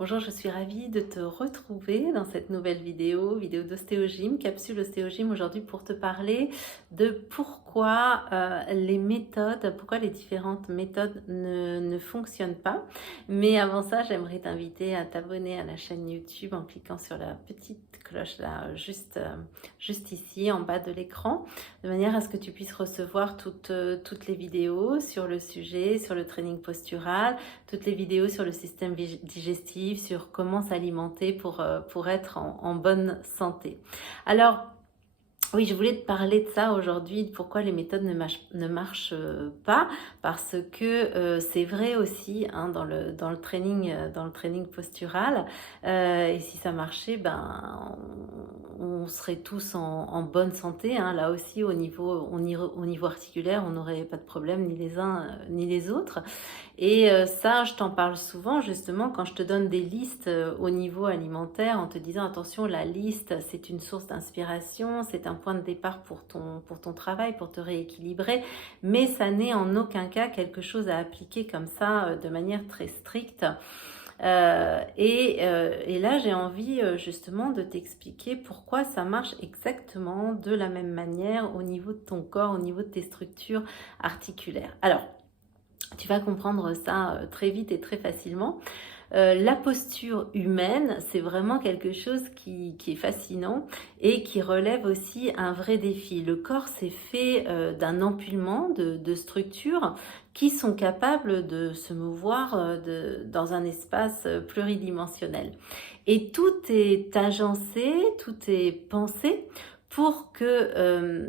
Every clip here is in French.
Bonjour, je suis ravie de te retrouver dans cette nouvelle vidéo d'ostéogym, capsule ostéogym aujourd'hui pour te parler de pourquoi pourquoi les différentes méthodes ne fonctionnent pas. Mais avant ça, j'aimerais t'inviter à t'abonner à la chaîne YouTube en cliquant sur la petite cloche là, juste ici en bas de l'écran, de manière à ce que tu puisses recevoir toutes les vidéos sur le sujet, sur le training postural, toutes les vidéos sur le système digestif, sur comment s'alimenter pour être en bonne santé. Alors, oui, je voulais te parler de ça aujourd'hui, de pourquoi les méthodes ne marchent pas, parce que c'est vrai aussi hein, dans le training postural. Et si ça marchait, ben, on serait tous en bonne santé. Hein. Là aussi, au niveau articulaire, on n'aurait pas de problème, ni les uns ni les autres. Et ça, je t'en parle souvent justement quand je te donne des listes au niveau alimentaire en te disant attention, la liste, c'est une source d'inspiration, c'est un point de départ pour ton travail, pour te rééquilibrer, mais ça n'est en aucun cas quelque chose à appliquer comme ça de manière très stricte. Et là, j'ai envie justement de t'expliquer pourquoi ça marche exactement de la même manière au niveau de ton corps, au niveau de tes structures articulaires. Alors, tu vas comprendre ça très vite et très facilement. La posture humaine, c'est vraiment quelque chose qui est fascinant et qui relève aussi un vrai défi. Le corps, c'est fait d'un empilement de structures qui sont capables de se mouvoir dans un espace pluridimensionnel. Et tout est agencé, tout est pensé pour que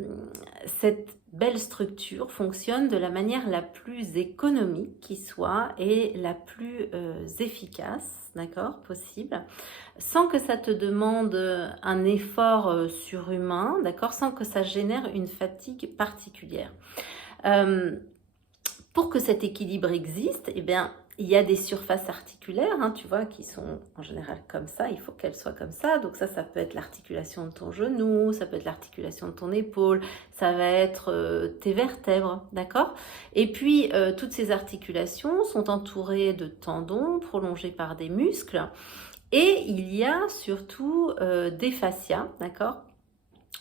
cette belle structure fonctionne de la manière la plus économique qui soit et la plus efficace, d'accord, possible, sans que ça te demande un effort surhumain, d'accord, sans que ça génère une fatigue particulière. Euh, pour que cet équilibre existe, eh bien, il y a des surfaces articulaires, hein, tu vois, qui sont en général comme ça, il faut qu'elles soient comme ça. Donc ça peut être l'articulation de ton genou, ça peut être l'articulation de ton épaule, ça va être tes vertèbres, d'accord? Et puis, toutes ces articulations sont entourées de tendons prolongés par des muscles. Et il y a surtout des fascias, d'accord,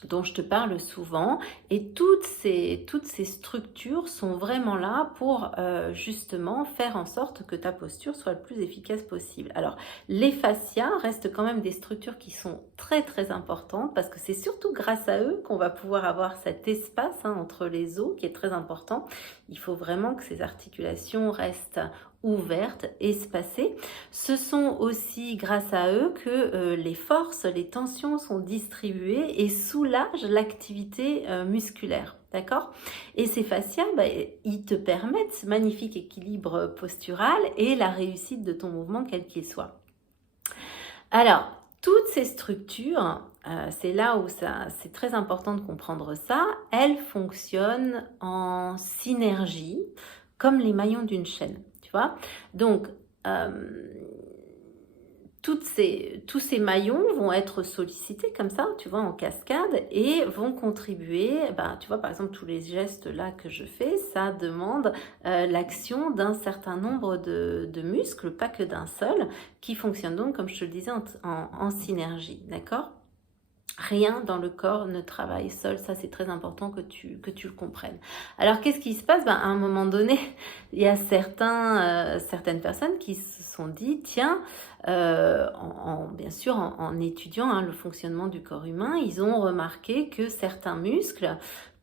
dont je te parle souvent, et toutes ces structures sont vraiment là pour justement faire en sorte que ta posture soit le plus efficace possible. Alors, les fascias restent quand même des structures qui sont très très importantes parce que c'est surtout grâce à eux qu'on va pouvoir avoir cet espace hein, entre les os qui est très important. Il faut vraiment que ces articulations restent ouvertes, espacées. Ce sont aussi grâce à eux que les forces, les tensions sont distribuées et soulagent l'activité musculaire. D'accord? Et ces fascias, bah, ils te permettent ce magnifique équilibre postural et la réussite de ton mouvement, quel qu'il soit. Alors, toutes ces structures, c'est là où c'est très important de comprendre ça, elles fonctionnent en synergie, comme les maillons d'une chaîne, tu vois. Donc, tous ces maillons vont être sollicités comme ça, tu vois, en cascade et vont contribuer, ben, tu vois, par exemple, tous les gestes là que je fais, ça demande l'action d'un certain nombre de muscles, pas que d'un seul, qui fonctionnent donc, comme je te le disais, en synergie, d'accord? Rien dans le corps ne travaille seul, ça c'est très important que tu le comprennes. Alors qu'est-ce qui se passe? Ben, à un moment donné, il y a certaines personnes qui se sont dit, tiens, bien sûr en étudiant hein, le fonctionnement du corps humain, ils ont remarqué que certains muscles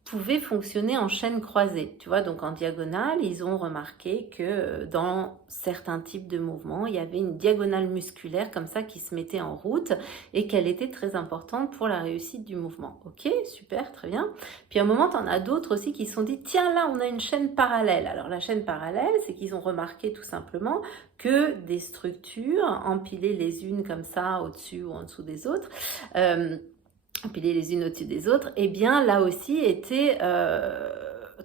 pouvaient fonctionner en chaîne croisée, tu vois, donc en diagonale, ils ont remarqué que dans certains types de mouvements, il y avait une diagonale musculaire comme ça qui se mettait en route et qu'elle était très importante pour la réussite du mouvement. Ok, super, très bien. Puis à un moment, tu en as d'autres aussi qui se sont dit, tiens, là, on a une chaîne parallèle. Alors la chaîne parallèle, c'est qu'ils ont remarqué tout simplement que des structures empilées les unes comme ça, au-dessus ou en dessous des autres, empilées les unes au-dessus des autres, eh bien là aussi étaient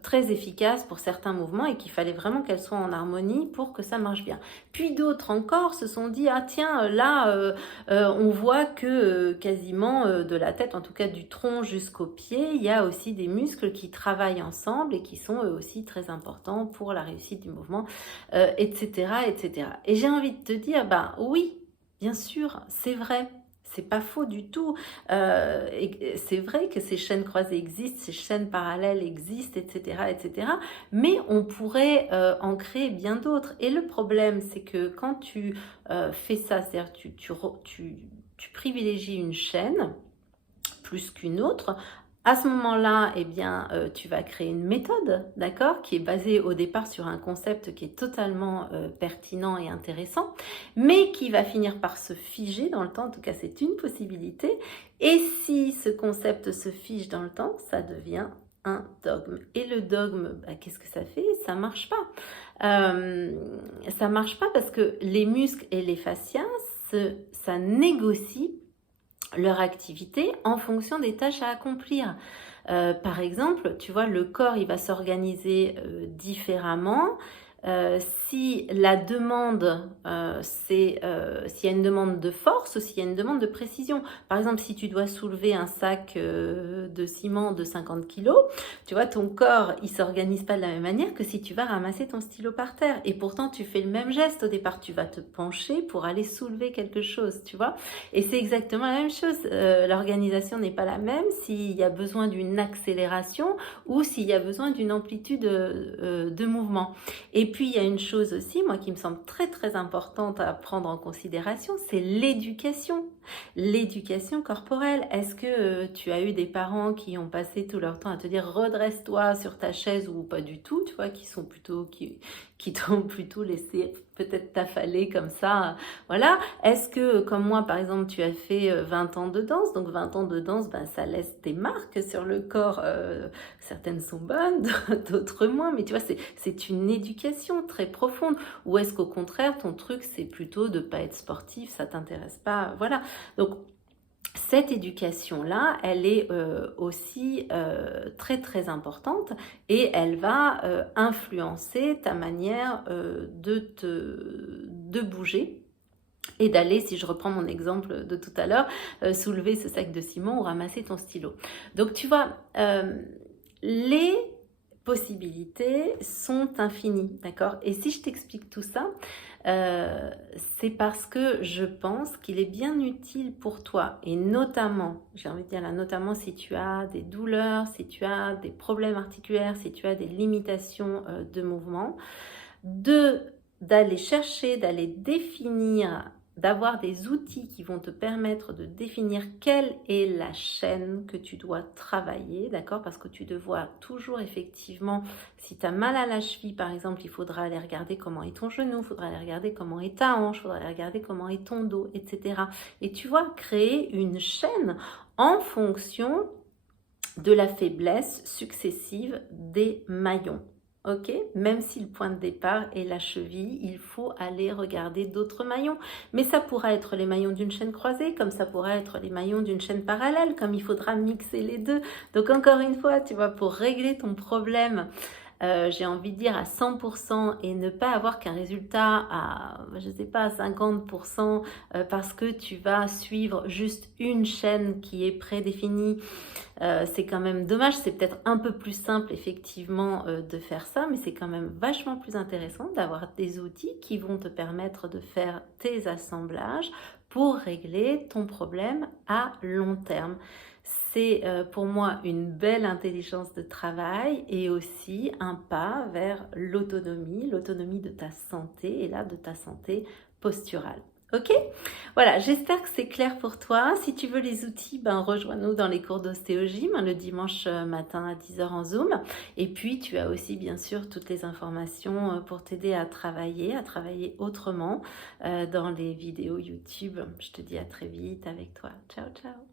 très efficaces pour certains mouvements et qu'il fallait vraiment qu'elles soient en harmonie pour que ça marche bien. Puis d'autres encore se sont dit, ah tiens, là, on voit que quasiment de la tête, en tout cas du tronc jusqu'aux pieds, il y a aussi des muscles qui travaillent ensemble et qui sont eux aussi très importants pour la réussite du mouvement, etc., etc. Et j'ai envie de te dire, bah oui, Bien sûr, c'est vrai. C'est pas faux du tout. Et c'est vrai que ces chaînes croisées existent, ces chaînes parallèles existent, etc., etc. Mais on pourrait en créer bien d'autres. Et le problème, c'est que quand tu fais ça, c'est-à-dire tu privilégies une chaîne plus qu'une autre, à ce moment-là, eh bien, tu vas créer une méthode, d'accord, qui est basée au départ sur un concept qui est totalement pertinent et intéressant, mais qui va finir par se figer dans le temps. En tout cas, c'est une possibilité. Et si ce concept se fige dans le temps, ça devient un dogme. Et le dogme, bah, qu'est-ce que ça fait? Ça marche pas. Ça marche pas parce que les muscles et les fascias, ça négocie leur activité en fonction des tâches à accomplir. Par exemple, tu vois, le corps, il va s'organiser différemment. Si la demande, s'il y a une demande de force ou s'il y a une demande de précision. Par exemple, si tu dois soulever un sac de ciment de 50 kilos, tu vois, ton corps, il s'organise pas de la même manière que si tu vas ramasser ton stylo par terre. Et pourtant, tu fais le même geste au départ. Tu vas te pencher pour aller soulever quelque chose, tu vois. Et c'est exactement la même chose. L'organisation n'est pas la même s'il y a besoin d'une accélération ou s'il y a besoin d'une amplitude de mouvement. Et puis, il y a une chose aussi, moi, qui me semble très, très importante à prendre en considération, c'est l'éducation. L'éducation corporelle. Est-ce que tu as eu des parents qui ont passé tout leur temps à te dire redresse-toi sur ta chaise ou pas du tout, tu vois, qui t'ont plutôt laissé peut-être t'affaler comme ça, voilà. Est-ce que, comme moi, par exemple, tu as fait 20 ans de danse, donc 20 ans de danse, ben, ça laisse des marques sur le corps, certaines sont bonnes, d'autres moins, mais tu vois, c'est une éducation très profonde, ou est-ce qu'au contraire, ton truc, c'est plutôt de pas être sportif, ça t'intéresse pas, voilà. Donc, cette éducation-là, elle est aussi très très importante et elle va influencer ta manière de bouger et d'aller, si je reprends mon exemple de tout à l'heure, soulever ce sac de ciment ou ramasser ton stylo. Donc tu vois, les possibilités sont infinies, d'accord? Et si je t'explique tout ça, c'est parce que je pense qu'il est bien utile pour toi, et notamment, j'ai envie de dire là, notamment si tu as des douleurs, si tu as des problèmes articulaires, si tu as des limitations de mouvement, d'aller chercher, d'aller définir, d'avoir des outils qui vont te permettre de définir quelle est la chaîne que tu dois travailler, d'accord? Parce que tu dois toujours effectivement, si tu as mal à la cheville par exemple, il faudra aller regarder comment est ton genou, il faudra aller regarder comment est ta hanche, il faudra aller regarder comment est ton dos, etc. Et tu vois, créer une chaîne en fonction de la faiblesse successive des maillons. Ok, même si le point de départ est la cheville, il faut aller regarder d'autres maillons. Mais ça pourra être les maillons d'une chaîne croisée, comme ça pourra être les maillons d'une chaîne parallèle, comme il faudra mixer les deux. Donc encore une fois, tu vois, pour régler ton problème, j'ai envie de dire à 100% et ne pas avoir qu'un résultat à, je sais pas, à 50% parce que tu vas suivre juste une chaîne qui est prédéfinie. C'est quand même dommage, c'est peut-être un peu plus simple effectivement de faire ça, mais c'est quand même vachement plus intéressant d'avoir des outils qui vont te permettre de faire tes assemblages pour régler ton problème à long terme. C'est pour moi une belle intelligence de travail et aussi un pas vers l'autonomie de ta santé et là de ta santé posturale. Ok? Voilà, j'espère que c'est clair pour toi. Si tu veux les outils, ben rejoins-nous dans les cours d'ostéogym le dimanche matin à 10h en Zoom. Et puis, tu as aussi bien sûr toutes les informations pour t'aider à travailler autrement dans les vidéos YouTube. Je te dis à très vite avec toi. Ciao, ciao.